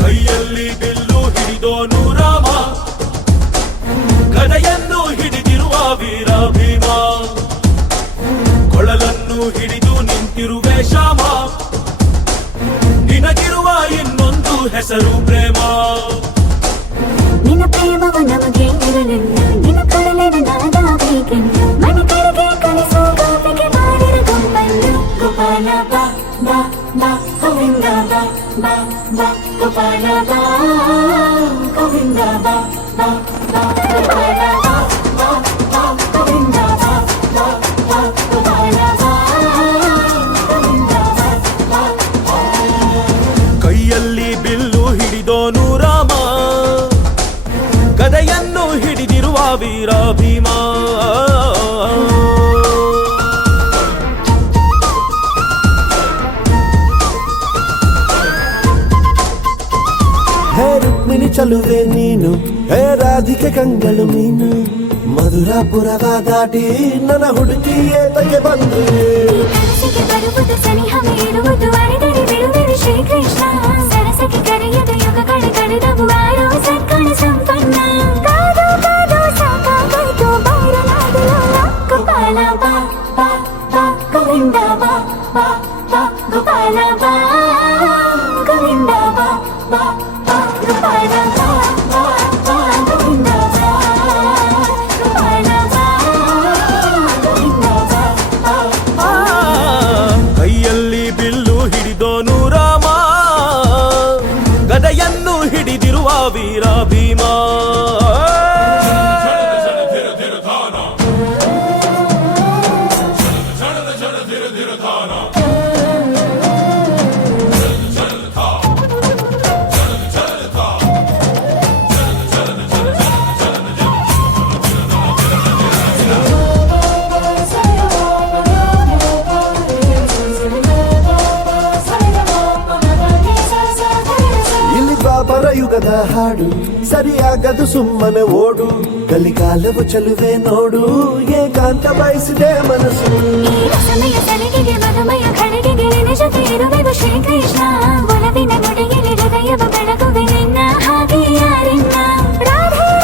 ಕೈಯಲ್ಲಿ ಬಿಲ್ಲು ಹಿಡಿದೋನು ರಾಮ ಗದೆಯನ್ನು ಹಿಡಿದಿರುವ ವೀರ ಭೀಮ ಕೊಳಲನ್ನು ಹಿಡಿದು ನಿಂತಿರುವೆ ಶ್ಯಾಮ, ನಿನಗಿರುವ ಇನ್ನೊಂದು ಹೆಸರು ಪ್ರೇಮ. ಬಾ ಬಾ ಬಾ ಬಾ ಬಾ ಬಾ ಬಾ ಬಾ ಬಾ ಬಾ ಕೈಯಲ್ಲಿ ಬಿಲ್ಲು ಹಿಡಿದೋನು ರಾಮ. ಗದೆಯನ್ನು ಹಿಡಿದಿರುವ ವೀರ ಭೀಮ ಹೇ ರುಕ್ಮಿಣಿ ಚಲುವೆ ನೀನು ಹೇ ರಾಧಿಕೆ ಕಂಗಳು ಮೀನು ಮಧುರಾಪುರವ ದಾಟಿ ನನ್ನ ಹುಡುಕಿ ಏತಕ್ಕೆ ಬಂದು ಕನಸಿಗೆ ಬರುವುದು ಸನಿಹ ಇರುವುದು ಅರೆದರೆ ಬಿಡುವೆನು ஆவிர் அபிமா ಬಾಬರ ಯುಗದ ಹಾಡು ಸರಿಯಾಗದು ಸುಮ್ಮನೆ ಓಡು ಕಲಿಕಾಲವು ಚಲುವೆ ನೋಡು ಏಕಾಂತ ಬಯಸಿದೆ ಮನಸ್ಸು ಈ ರಸಮಯ ಸಲಿಗೆಗೆ ಮಧುಮಯ ಖಳಿಗೆಗೆ ನಿನ್ನ ಜೊತೆ ಇರುವೆವು ಶ್ರೀಕೃಷ್ಣ ಒಲವಿನ ನುಡಿಯಲ್ಲಿ ಹೃದಯವ